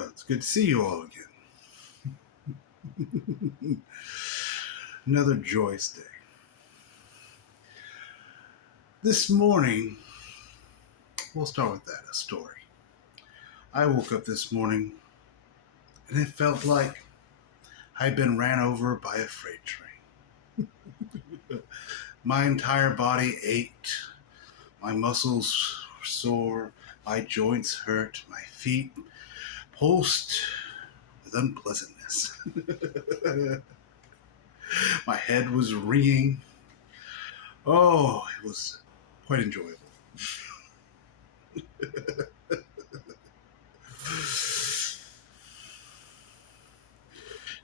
Well, it's good to see you all again. Another joyous day. This morning, we'll start with that, a story. I woke up this morning and it felt like I'd been ran over by a freight train. My entire body ached, my muscles were sore, my joints hurt, my feet pulsed with unpleasantness. My head was ringing. Oh, it was quite enjoyable.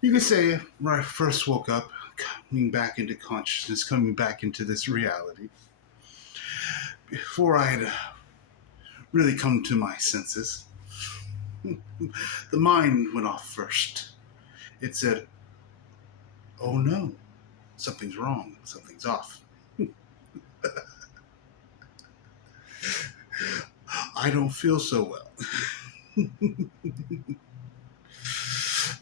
You could say when I first woke up, coming back into consciousness, coming back into this reality, before I'd really come to my senses, the mind went off first. It said, oh no, something's wrong, something's off. I don't feel so well.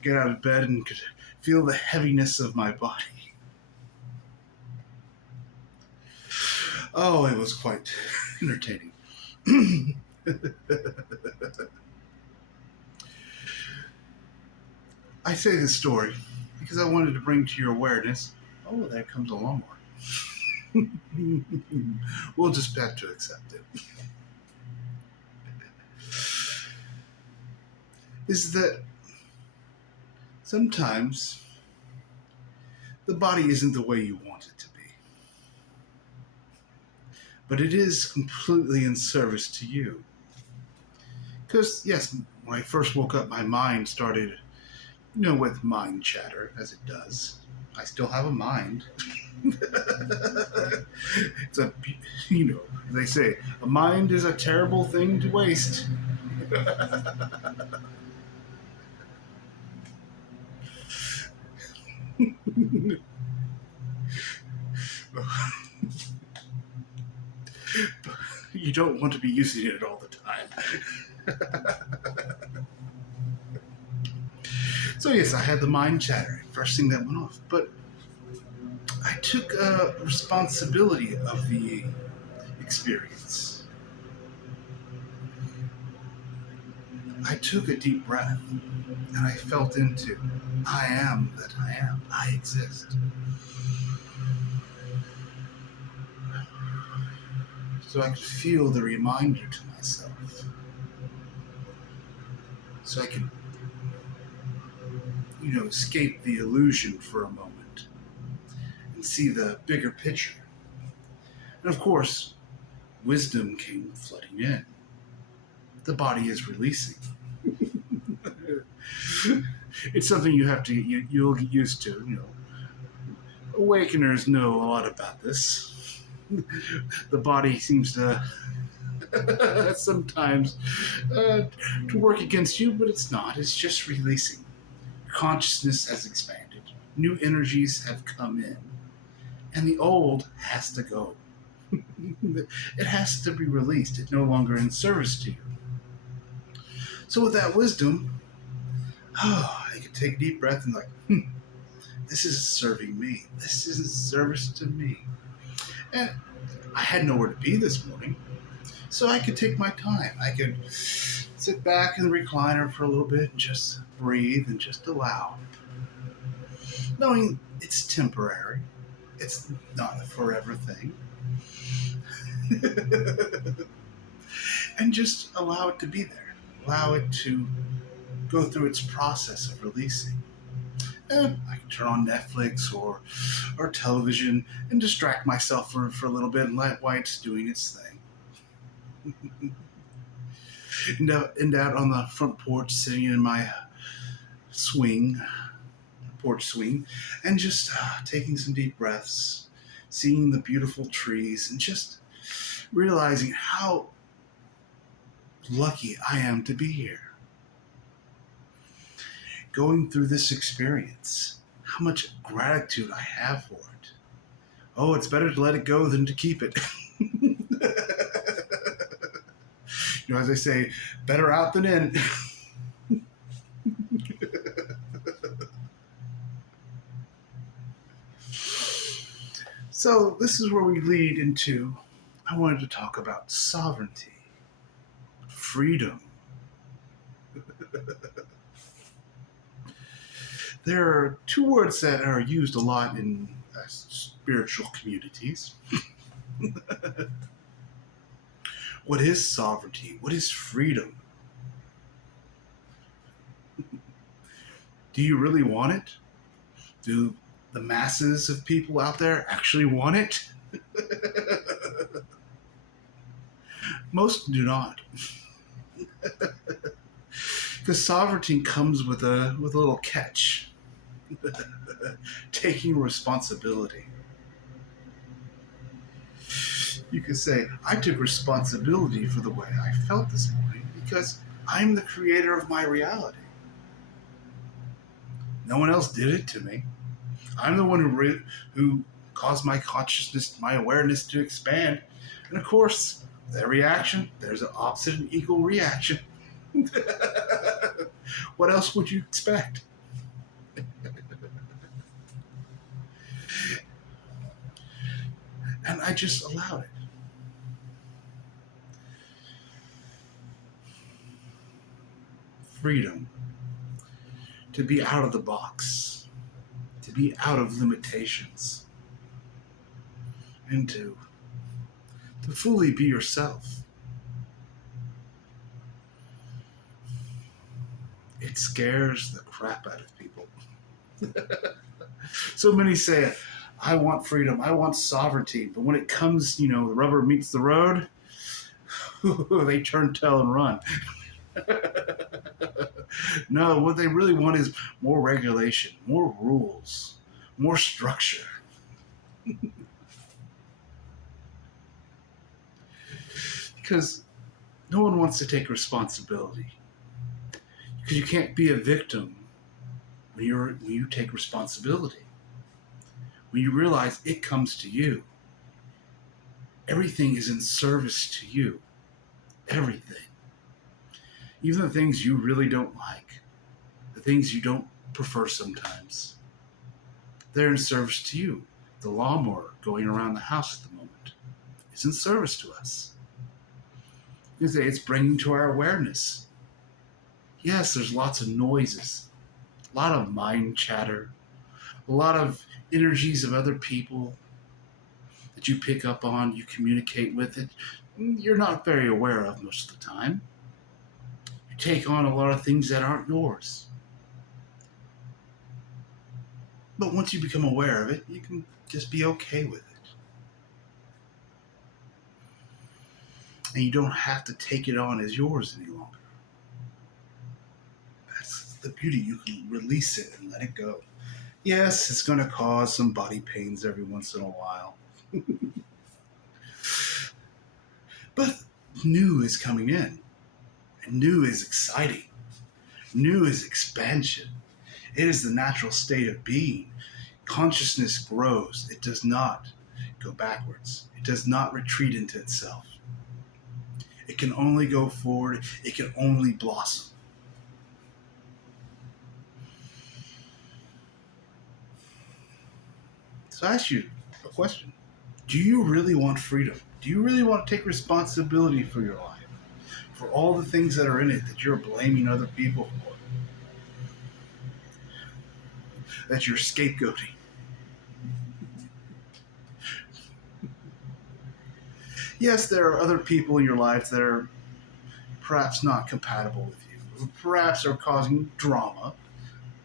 Get out of bed and could feel the heaviness of my body. Oh, it was quite entertaining. I say this story because I wanted to bring to your awareness, oh, there comes a lawnmower. We'll just have to accept it. Is that sometimes the body isn't the way you want it to be. But it is completely in service to you. Because, yes, when I first woke up, my mind started, with mind chatter, as it does. I still have a mind. It's they say, a mind is a terrible thing to waste. You don't want to be using it all the time. So yes, I had the mind chatter, first thing that went off. But I took responsibility of the experience. I took a deep breath and I felt into, I am that I am. I exist. So I could feel the reminder to myself. So I could, escape the illusion for a moment and see the bigger picture. And of course, wisdom came flooding in. The body is releasing. It's something you'll get used to. Awakeners know a lot about this. The body seems to sometimes to work against you, but it's not. It's just releasing. Consciousness has expanded. New energies have come in. And the old has to go. It has to be released. It's no longer in service to you. So with that wisdom, I could take a deep breath and this is serving me. This is a service to me. And I had nowhere to be this morning, so I could take my time. I could sit back in the recliner for a little bit and just breathe and just allow. Knowing it's temporary. It's not a forever thing. And just allow it to be there. Allow it to go through its process of releasing. And I can turn on Netflix or television and distract myself for a little bit and let it's doing its thing. And out on the front porch, sitting in my porch swing, and just taking some deep breaths, seeing the beautiful trees, and just realizing how lucky I am to be here. Going through this experience, how much gratitude I have for it. Oh, it's better to let it go than to keep it. As I say, better out than in. So this is where we lead into, I wanted to talk about sovereignty, freedom. There are two words that are used a lot in spiritual communities. What is sovereignty? What is freedom? Do you really want it? Do the masses of people out there actually want it? Most do not. Because sovereignty comes with a little catch. Taking responsibility. You could say, I took responsibility for the way I felt this morning because I'm the creator of my reality. No one else did it to me. I'm the one who caused my consciousness, my awareness to expand. And of course, with every action, there's an opposite and equal reaction. What else would you expect? And I just allowed it. Freedom. To be out of the box. To be out of limitations. And to fully be yourself. It scares the crap out of people. So many say, I want freedom, I want sovereignty, but when it comes, the rubber meets the road, they turn tail and run. No, what they really want is more regulation, more rules, more structure. Because no one wants to take responsibility. Because you can't be a victim when you take responsibility. When you realize it comes to you. Everything is in service to you. Everything. Even the things you really don't like. The things you don't prefer sometimes. They're in service to you. The lawnmower going around the house at the moment is in service to us. You can say it's bringing to our awareness. Yes, there's lots of noises. A lot of mind chatter. A lot of energies of other people that you pick up on, you communicate with it. You're not very aware of most of the time. You take on a lot of things that aren't yours. But once you become aware of it, you can just be okay with it. And you don't have to take it on as yours any longer. That's the beauty. You can release it and let it go. Yes, it's going to cause some body pains every once in a while. But new is coming in. And new is exciting. New is expansion. It is the natural state of being. Consciousness grows. It does not go backwards. It does not retreat into itself. It can only go forward. It can only blossom. So I ask you a question. Do you really want freedom? Do you really want to take responsibility for your life? For all the things that are in it that you're blaming other people for? That you're scapegoating? Yes, there are other people in your life that are perhaps not compatible with you, or perhaps are causing drama.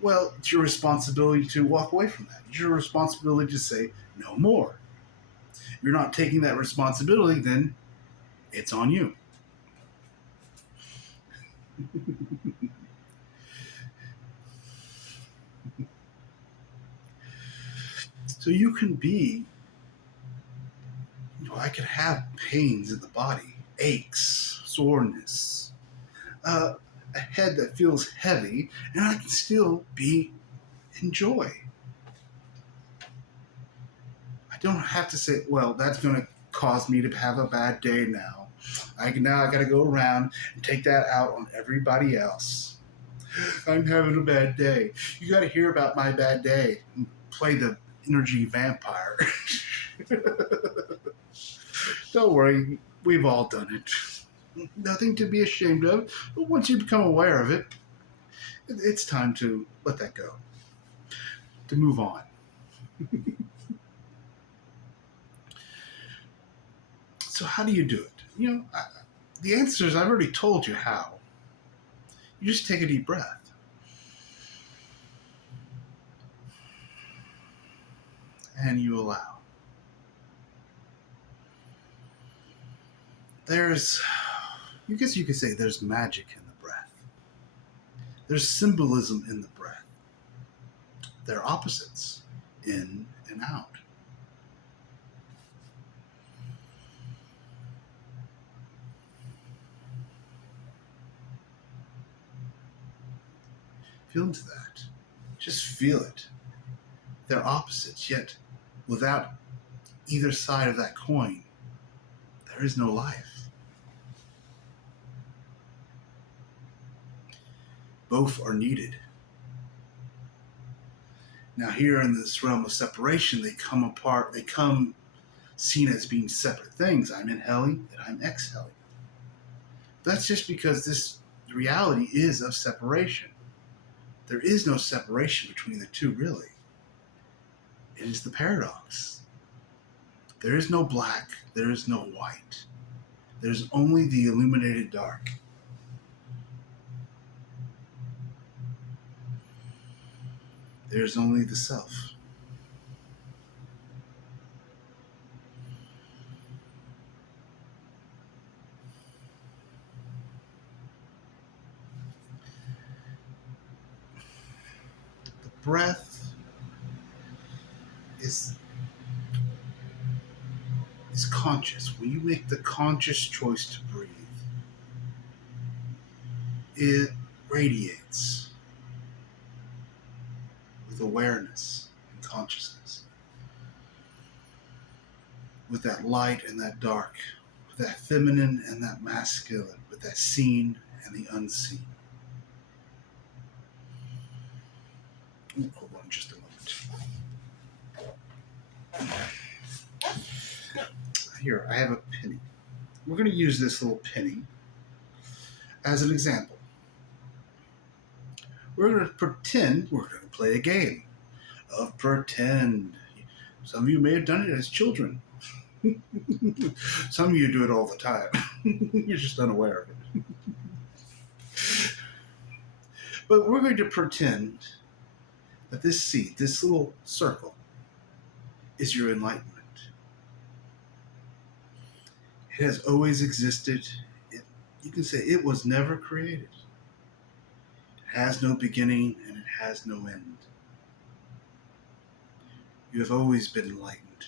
Well, it's your responsibility to walk away from that. It's your responsibility to say, no more. You're not taking that responsibility, then it's on you. So you can be, I could have pains in the body, aches, soreness, a head that feels heavy, and I can still enjoy. I don't have to say, well, that's going to cause me to have a bad day now. I got to go around and take that out on everybody else. I'm having a bad day. You got to hear about my bad day and play the energy vampire. Don't worry, we've all done it. Nothing to be ashamed of, but once you become aware of it, it's time to let that go, to move on. So, how do you do it? The answer is I've already told you how. You just take a deep breath and you allow. There's, I guess you could say there's magic in the breath. There's symbolism in the breath. They're opposites, in and out. Feel into that. Just feel it. They're opposites, yet without either side of that coin, there is no life. Both are needed. Now, here in this realm of separation, they come apart, they come seen as being separate things. I'm inhaling and I'm exhaling. That's just because this reality is of separation. There is no separation between the two, really. It is the paradox. There is no black, there is no white. There's only the illuminated dark. There's only the self. The breath is conscious. When you make the conscious choice to breathe, it radiates with awareness and consciousness, with that light and that dark, with that feminine and that masculine, with that seen and the unseen. Hold on just a moment. Here, I have a penny. We're going to use this little penny as an example. We're going to pretend we're going to play a game of pretend. Some of you may have done it as children. Some of you do it all the time. You're just unaware of it. But we're going to pretend that this seed, this little circle, is your enlightenment. It has always existed. You can say it was never created. It has no beginning and it has no end. You have always been enlightened.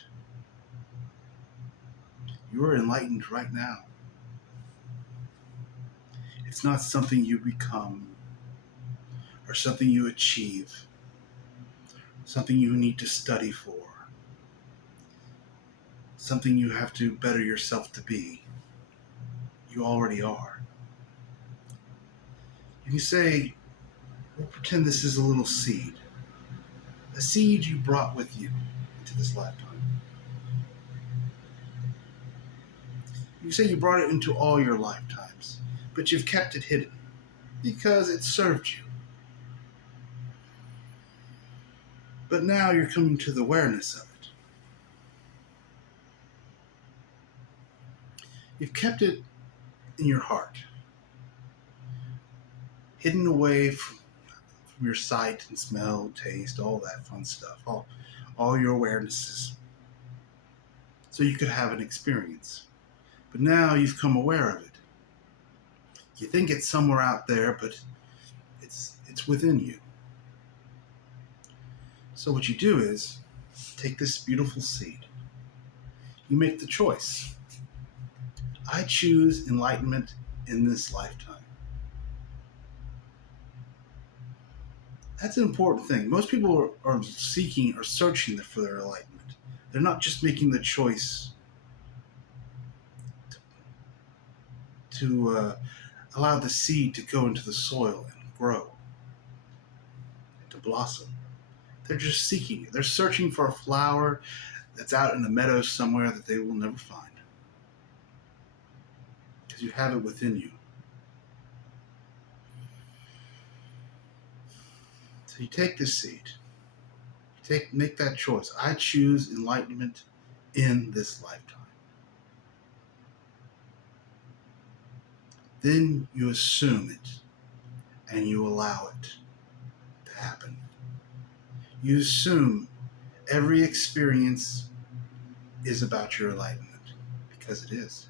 You are enlightened right now. It's not something you become or something you achieve, something you need to study for, something you have to better yourself to be. You already are. You can say, we'll pretend this is a little seed. A seed you brought with you into this lifetime. You say you brought it into all your lifetimes, but you've kept it hidden because it served you. But now you're coming to the awareness of it. You've kept it in your heart, hidden away from your sight and smell, taste, all that fun stuff, all your awarenesses, so you could have an experience. But now you've come aware of it. You think it's somewhere out there, but it's within you. So what you do is take this beautiful seed. You make the choice. I choose enlightenment in this lifetime. That's an important thing. Most people are seeking or searching for their enlightenment. They're not just making the choice to allow the seed to go into the soil and grow, and to blossom. They're just seeking it. They're searching for a flower that's out in the meadows somewhere that they will never find. Because you have it within you. So you take this seed. Make that choice. I choose enlightenment in this lifetime. Then you assume it and you allow it to happen. You assume every experience is about your enlightenment, because it is.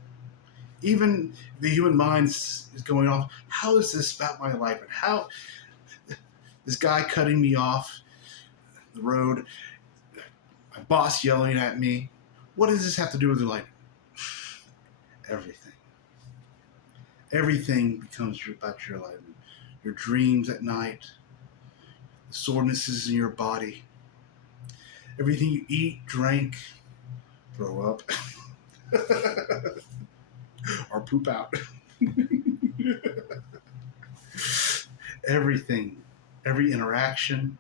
Even the human mind is going off, how is this about my enlightenment? How this guy cutting me off the road, my boss yelling at me, what does this have to do with enlightenment? Everything. Everything becomes about your enlightenment. Your dreams at night, the sorenesses in your body, everything you eat, drink, throw up, or poop out. Everything, every interaction,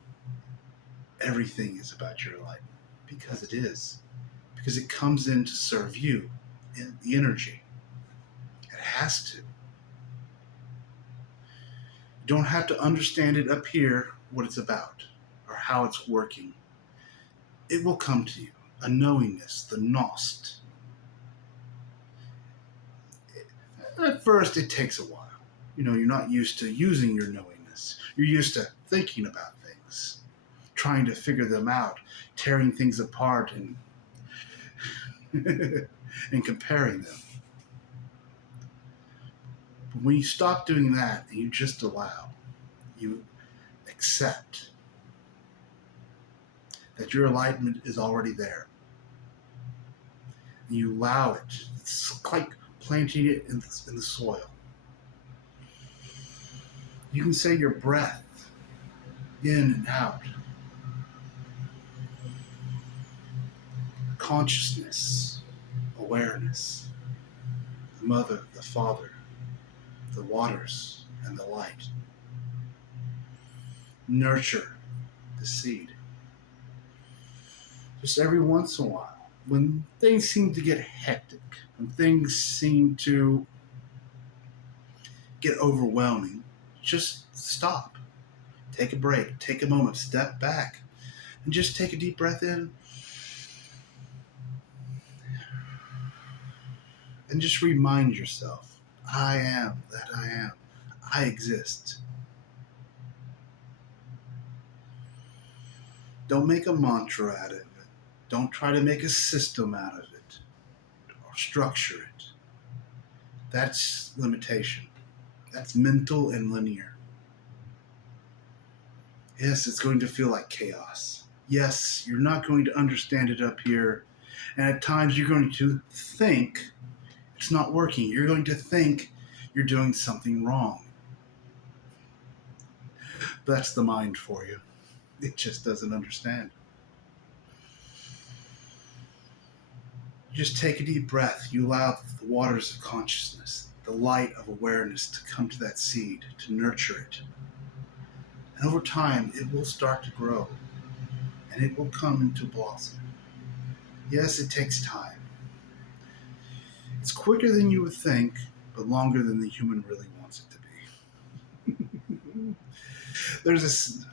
everything is about your enlightenment. Because it is. Because it comes in to serve you, in the energy. It has to. You don't have to understand it up here, what it's about, or how it's working. It will come to you. A knowingness, the Nost. At first, it takes a while. You're not used to using your knowingness. You're used to thinking about things, trying to figure them out, tearing things apart and and comparing them. But when you stop doing that and you just allow, you accept that your enlightenment is already there. And you allow it. It's like planting it in the soil. You can say your breath in and out. Consciousness, awareness, the mother, the father, the waters, and the light. Nurture the seed. Just every once in a while, when things seem to get hectic, when things seem to get overwhelming, just stop. Take a break. Take a moment. Step back. And just take a deep breath in. And just remind yourself, I am that I am. I exist. Don't make a mantra out of it. Don't try to make a system out of it or structure it. That's limitation. That's mental and linear. Yes, it's going to feel like chaos. Yes, you're not going to understand it up here. And at times you're going to think it's not working. You're going to think you're doing something wrong. That's the mind for you. It just doesn't understand. You just take a deep breath. You allow the waters of consciousness, the light of awareness to come to that seed, to nurture it. And over time, it will start to grow. And it will come into blossom. Yes, it takes time. It's quicker than you would think, but longer than the human really wants it to be.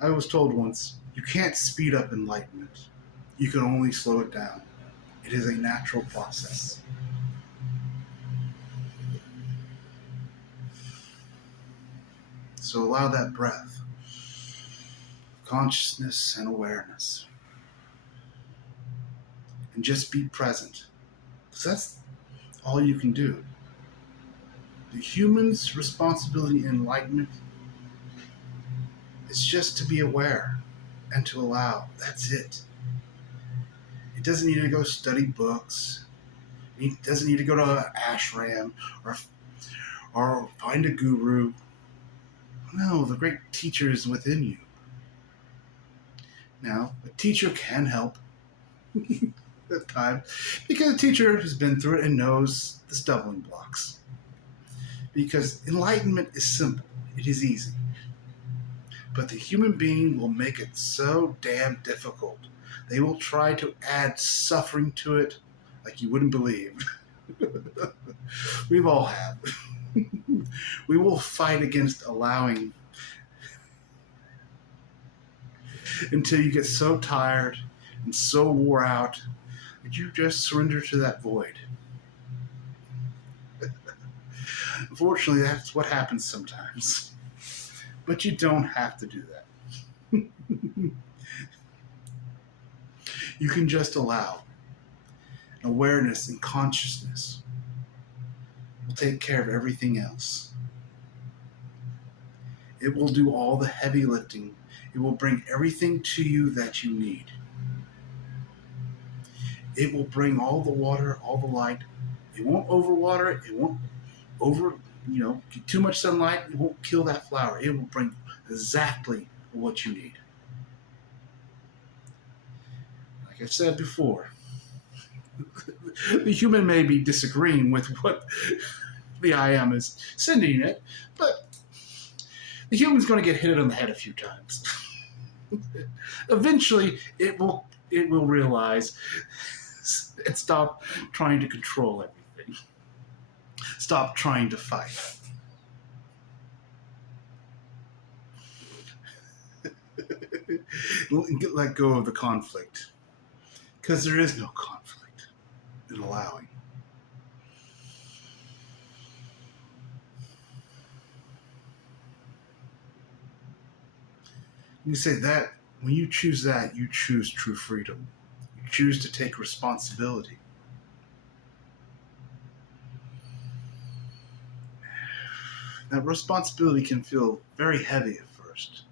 I was told once, you can't speed up enlightenment. You can only slow it down. It is a natural process. So allow that breath, consciousness and awareness. And just be present. Because that's all you can do. The human's responsibility in enlightenment is just to be aware and to allow. That's it. It doesn't need to go study books. It doesn't need to go to an ashram or find a guru. No, the great teacher is within you. Now, a teacher can help at times because a teacher has been through it and knows the stumbling blocks. Because enlightenment is simple. It is easy. But the human being will make it so damn difficult They will try to add suffering to it like you wouldn't believe. We've all have. We will fight against allowing until you get so tired and so wore out that you just surrender to that void. Unfortunately, that's what happens sometimes. But you don't have to do that. You can just allow. Awareness and consciousness will take care of everything else. It will do all the heavy lifting. It will bring everything to you that you need. It will bring all the water, all the light. It won't overwater it. It won't get too much sunlight. It won't kill that flower. It will bring exactly what you need. Like I said before, the human may be disagreeing with what the I am is sending it, but the human's going to get hit on the head a few times. Eventually, it will realize and stop trying to control everything. Stop trying to fight. Let go of the conflict. Because there is no conflict in allowing. You say that when you choose that, you choose true freedom. You choose to take responsibility. That responsibility can feel very heavy at first.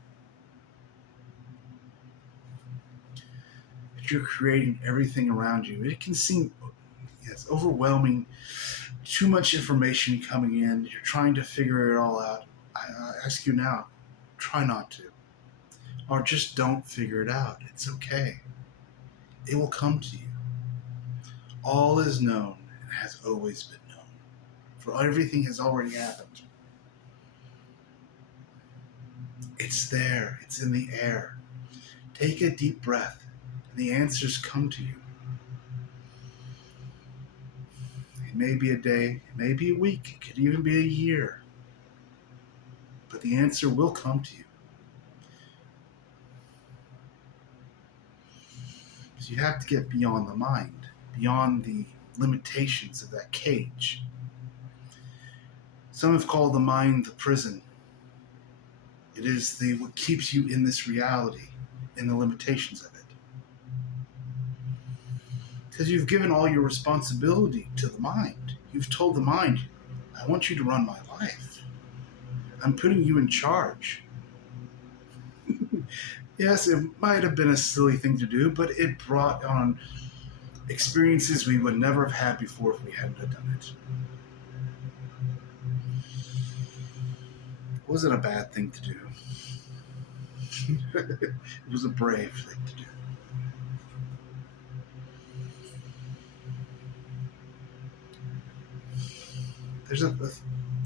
But you're creating everything around you. It can seem overwhelming. Too much information coming in. You're trying to figure it all out. I ask you now, try not to. Or just don't figure it out. It's okay. It will come to you. All is known and has always been known. For everything has already happened. It's there. It's in the air. Take a deep breath, and the answers come to you. It may be a day, it may be a week, it could even be a year. But the answer will come to you. Because you have to get beyond the mind, beyond the limitations of that cage. Some have called the mind the prison. It is what keeps you in this reality and the limitations of it. Because you've given all your responsibility to the mind. You've told the mind, I want you to run my life. I'm putting you in charge. Yes, it might have been a silly thing to do, but it brought on experiences we would never have had before if we hadn't done it. It wasn't a bad thing to do. It was a brave thing to do.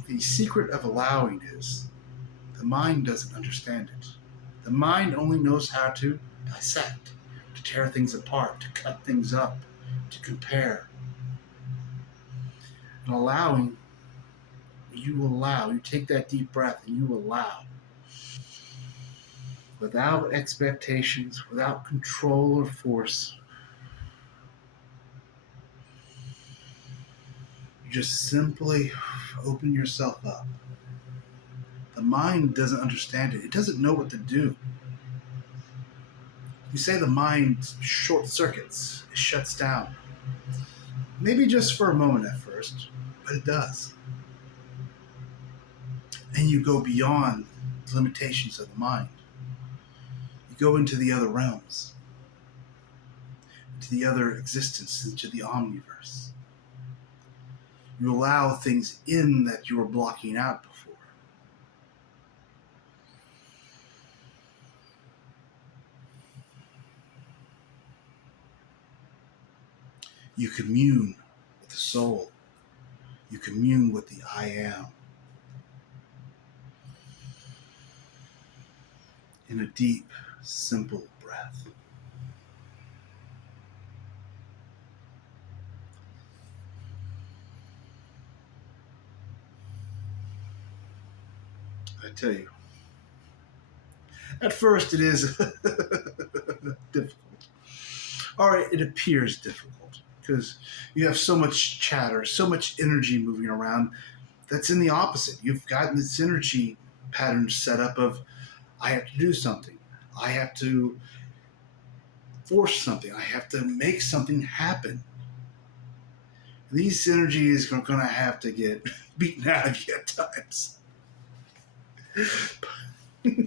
The secret of allowing is the mind doesn't understand it. The mind only knows how to dissect, to tear things apart, to cut things up, to compare. And allowing, you take that deep breath and you allow. Without expectations, without control or force. You just simply open yourself up. The mind doesn't understand it. It doesn't know what to do. You say the mind short circuits, it shuts down. Maybe just for a moment at first, but it does. And you go beyond the limitations of the mind. You go into the other realms, into the other existence, into the omniverse. You allow things in that you were blocking out before. You commune with the soul. You commune with the I am. In a deep, simple breath. I tell you, at first it is difficult. Or it appears difficult because you have so much chatter, so much energy moving around that's in the opposite. You've gotten this energy pattern set up of I have to do something. I have to force something. I have to make something happen. These energies are going to have to get beaten out of you at times. I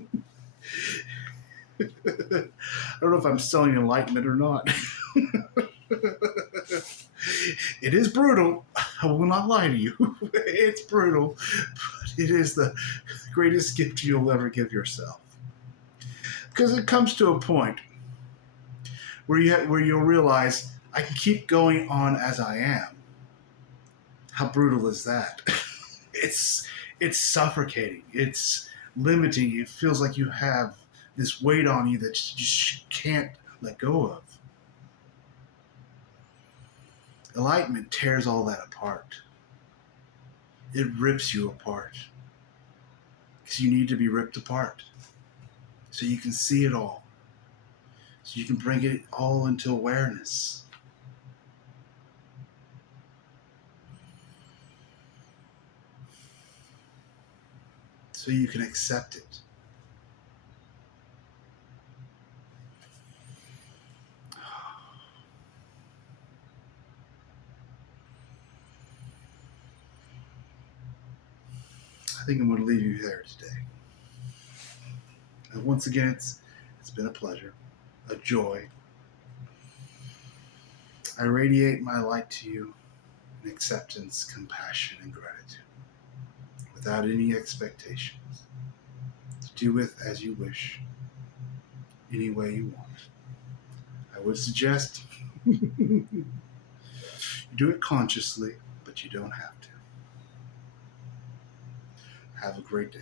don't know if I'm selling enlightenment or not. It is brutal. I will not lie to you. It's brutal, but it is the greatest gift you'll ever give yourself. Because it comes to a point where you'll realize I can keep going on as I am. How brutal is that? it's it's suffocating. It's limiting. It feels like you have this weight on you that you just can't let go of. Enlightenment tears all that apart. It rips you apart. Because you need to be ripped apart. So you can see it all. So you can bring it all into awareness. So you can accept it. I think I'm going to leave you there today. And once again, it's been a pleasure, a joy. I radiate my light to you in acceptance, compassion, and gratitude, without any expectations. To do with as you wish, any way you want. I would suggest you do it consciously, but you don't have to. Have a great day.